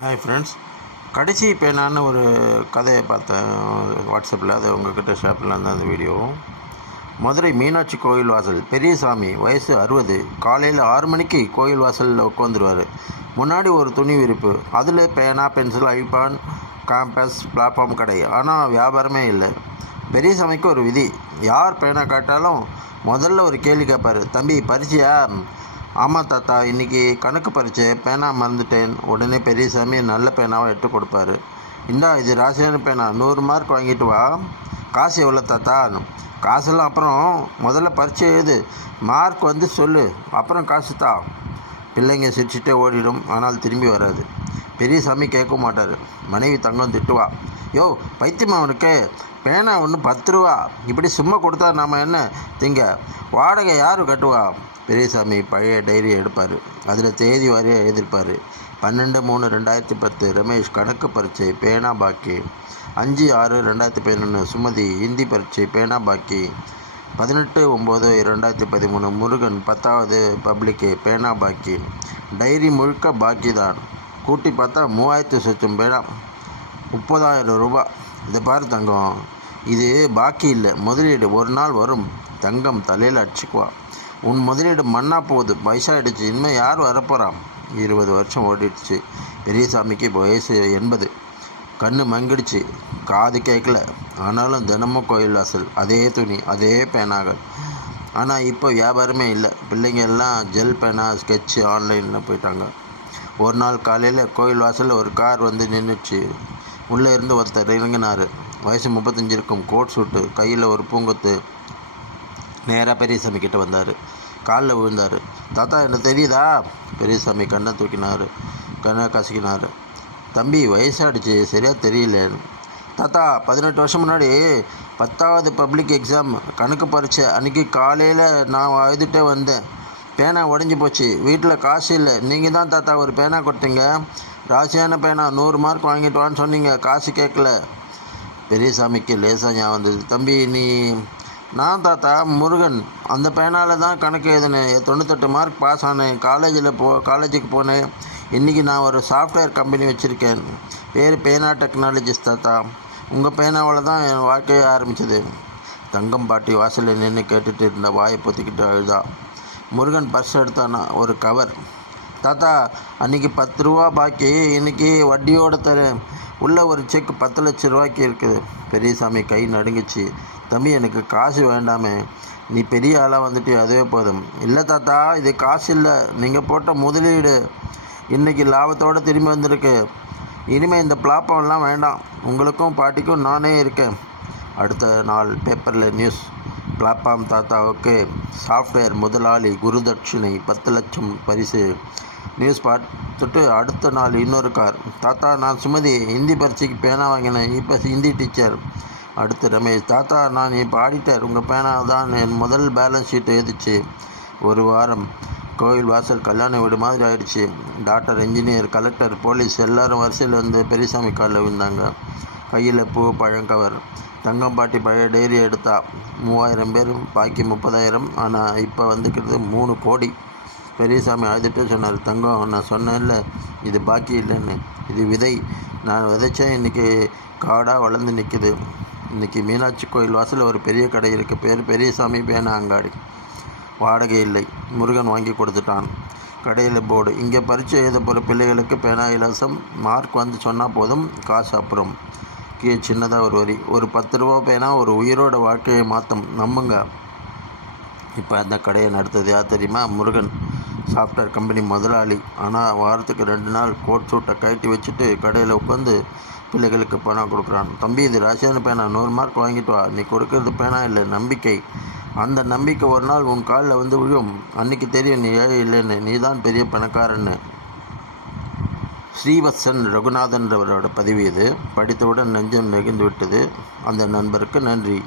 Hi friends, கடைசி பேனான்னு ஒரு கதையை பார்த்தேன் வாட்ஸ்அப்பில். அது உங்கள்கிட்ட ஷேர் பண்ணலாம் தான் அந்த வீடியோ. மதுரை மீனாட்சி கோயில் வாசல். பெரியசாமி, வயசு 60. காலையில் 6 மணிக்கு கோயில் வாசலில் உட்காந்துருவார். முன்னாடி ஒரு துணி விரிப்பு, அதில் பேனா, பென்சில், ஐபான், காம்பஸ், பிளாட்ஃபார்ம் கடை. ஆனால் வியாபாரமே இல்லை. பெரியசாமிக்கு ஒரு விதி, யார் பேனா காட்டாலும் முதல்ல ஒரு கேள்வி கேட்பார். தம்பி, பரிச்சையா? ஆமாம் தாத்தா, இன்றைக்கி கணக்கு பரீட்சை, பேனா மறந்துட்டேன். உடனே பெரியசாமி நல்ல பேனாவை எடுத்து கொடுப்பாரு. இந்தா, இது ராசியான பேனா, 100 மார்க் வாங்கிட்டு வா. காசு எவ்வளோ தாத்தா? காசெல்லாம் அப்புறம், முதல்ல பரீட்சை எழுது, மார்க் வந்து சொல்லு, அப்புறம் காசு தா. பிள்ளைங்க சிரிச்சுட்டே ஓடிடும், ஆனால் திரும்பி வராது. பெரியசாமி கேட்க மாட்டார். மனைவி தங்கம் திட்டுவா. யோ, பைத்தியமா அவனுக்கு? பேனா ஒன்று 10 ரூபா, இப்படி சும்மா கொடுத்தா நாம் என்ன திங்க? வாடகை யார் கட்டுவா? பெரியசாமி பழைய டைரி எடுப்பார். அதில் தேதி வரைய எழுதியிருப்பார். 12/3/2010 ரமேஷ் கணக்கு பரீட்சை, பேனா பாக்கி. 5/6/2011 சுமதி ஹிந்தி பரீட்சை, பேனா பாக்கி. 18/9/2013 முருகன் 10வது பப்ளிக்கு, பேனா பாக்கி. டைரி முழுக்க பாக்கி தான். கூட்டி பார்த்தா 3000 சொச்சம் பேனா, 30,000 ரூபா. இதை பாரு தங்கம், இது பாக்கி இல்லை, முதலீடு. ஒரு நாள் வரும். தங்கம் தலையில் அடிச்சுக்குவா. உன் முதலீடு மண்ணா போகுது, வயசாகிடுச்சு, இனிமேல் யார் வரப்போகிறான்? 20 வருஷம் ஓடிடுச்சு. பெரியசாமிக்கு வயசு 80. கண்ணு மங்கிடுச்சு, காது கேட்கல. ஆனாலும் தினமும் கோயில் வாசல், அதே துணி, அதே பேனாகள். ஆனால் இப்போ வியாபாரமே இல்லை. பிள்ளைங்க எல்லாம் ஜெல் பேனா, ஸ்கெட்சு, ஆன்லைனில் போயிட்டாங்க. ஒரு நாள் காலையில் கோயில் வாசலில் ஒரு கார் வந்து நின்றுச்சு. உள்ளே இருந்து ஒருத்தர் இறங்கினார். வயசு 35 இருக்கும், கோட் சூட்டு, கையில் ஒரு பூங்கொத்து. நேராக பெரியசாமி கிட்டே வந்தார். காலில் விழுந்தார். தாத்தா, என்ன தெரியுதா? பெரியசாமி கண்ணை தூக்கினார், கண்ணை கசக்கினார். தம்பி, வயசாகிடுச்சு, சரியாக தெரியல. தாத்தா, 18 வருஷம் முன்னாடி 10வது பப்ளிக் எக்ஸாம் கணக்கு பரீட்சை அன்றைக்கி காலையில் நான் எழுதிட்டே வந்தேன். பேனா உடஞ்சி போச்சு, வீட்டில் காசு இல்லை. நீங்கள் தான் தாத்தா ஒரு பேனா கொடுத்தீங்க, ராசியான பேனா, 100 மார்க் வாங்கிட்டு வான்னு சொன்னீங்க, காசு கேட்கல. பெரியசாமிக்கு லேசாக ஞாபகம் வந்தது. தம்பி, நான் தாத்தா முருகன், அந்த பேனால் தான் கணக்கு எழுதினேன். 98 மார்க் பாஸ் ஆனேன். காலேஜுக்கு போனேன். இன்றைக்கி நான் ஒரு சாஃப்ட்வேர் கம்பெனி வச்சுருக்கேன், பேர் பேனா டெக்னாலஜிஸ். தாத்தா, உங்கள் பேனாவில் தான் என் வாழ்க்கையை ஆரம்பித்தது. தங்கம் பாட்டி வாசலில் நின்று கேட்டுட்டு இருந்த வாயை பொத்திக்கிட்டு அழுதா. முருகன் பர்ஸ் எடுத்தானா, ஒரு கவர். தாத்தா, அன்றைக்கி 10 ரூபா பாக்கி, இன்றைக்கி வட்டியோடு தரேன். உள்ள ஒரு செக் 10 லட்சம் ரூபாய்க்கு இருக்குது. பெரியசாமி கை நடுங்கிச்சு. தம்பி, எனக்கு காசு வேண்டாமே, நீ பெரிய ஆளாக வந்துட்டு அதுவே போதும். இல்லை தாத்தா, இது காசு இல்லை, நீங்கள் போட்ட முதலீடு இன்றைக்கி லாபத்தோடு திரும்பி வந்திருக்கு. இனிமேல் இந்த பிளாட்ஃபார்ம்லாம் வேண்டாம், உங்களுக்கும் பாட்டிக்கும் நானே இருக்கேன். அடுத்த நாள் பேப்பரில் நியூஸ். பிளாட்ஃபார்ம் தாத்தாவுக்கு சாஃப்ட்வேர் முதலாளி குருதட்சிணை 10 லட்சம் பரிசு. நியூஸ் பார்த்துட்டு அடுத்த நாள் இன்னொரு கார். தாத்தா, நான் சுமதி ஹிந்தி பரீட்சைக்கு பேனா வாங்கினேன், இப்போ ஹிந்தி டீச்சர். அடுத்து ரமேஷ். தாத்தா, நான் இப்போ ஆடிட்டர், உங்கள் பேனா தான் என் முதல் பேலன்ஸ் ஷீட் எழுதிச்சு. ஒரு வாரம். கோயில் வாசல் கல்யாண வீடு மாதிரி ஆயிடுச்சு. டாக்டர், இன்ஜினியர், கலெக்டர், போலீஸ் எல்லாரும் வரிசையில் வந்து பெரியசாமி காலில் விழுந்தாங்க. கையில் பூ, பழங்கவர். தங்கம் பாட்டி பழைய டைரி எடுத்தா. 3000 பேர், பாக்கி 30,000. ஆனால் இப்போ வந்துக்கிறது 3 கோடி. பெரியசாமி அழுதுட்டு சொன்னார். தங்கம், நான் சொன்னேன்ல, இது பாக்கி இல்லைன்னு, இது விதை. நான் விதைச்சேன், இன்றைக்கி காடாக வளர்ந்து நிற்குது. இன்றைக்கி மீனாட்சி கோயில் வாசலில் ஒரு பெரிய கடை இருக்குது, பேர் பெரியசாமி பேனா அங்காடி. வாடகை இல்லை, முருகன் வாங்கி கொடுத்துட்டான். கடையில் போர்டு, இங்கே பரீட்சை எழுத போகிற பிள்ளைகளுக்கு பேனா இலவசம், மார்க் வந்து சொன்னால் போதும், காசு அப்புறம். கீழே சின்னதாக ஒரு வரி, ஒரு 10 ரூபா பேனா ஒரு உயிரோட வாழ்க்கையை மாற்றும், நம்புங்க. இப்போ அந்த கடையை நடத்துது யார் தெரியுமா? முருகன், சாஃப்ட்வேர் கம்பெனி முதலாளி. ஆனால் வாரத்துக்கு 2 நாள் கோட் சூட்டை கழட்டி வச்சுட்டு கடையில் உட்காந்து பிள்ளைகளுக்கு பணம் கொடுக்குறான். தம்பி, இது ராசியான பேனா, 100 மார்க் வாங்கிட்டு வா. நீ கொடுக்கறது பேனா இல்லை, நம்பிக்கை. அந்த நம்பிக்கை ஒரு நாள் உன் காலில் வந்து விழும். அன்றைக்கி தெரியும் நீ ஏழை இல்லைன்னு, நீ தான் பெரிய பணக்காரன்னு. ஸ்ரீவத்சன் ரகுநாதன்றவரோட பதிவு இது. படித்தவுடன் நெஞ்சம் நெகிழ்ந்து விட்டது. அந்த நண்பருக்கு நன்றி.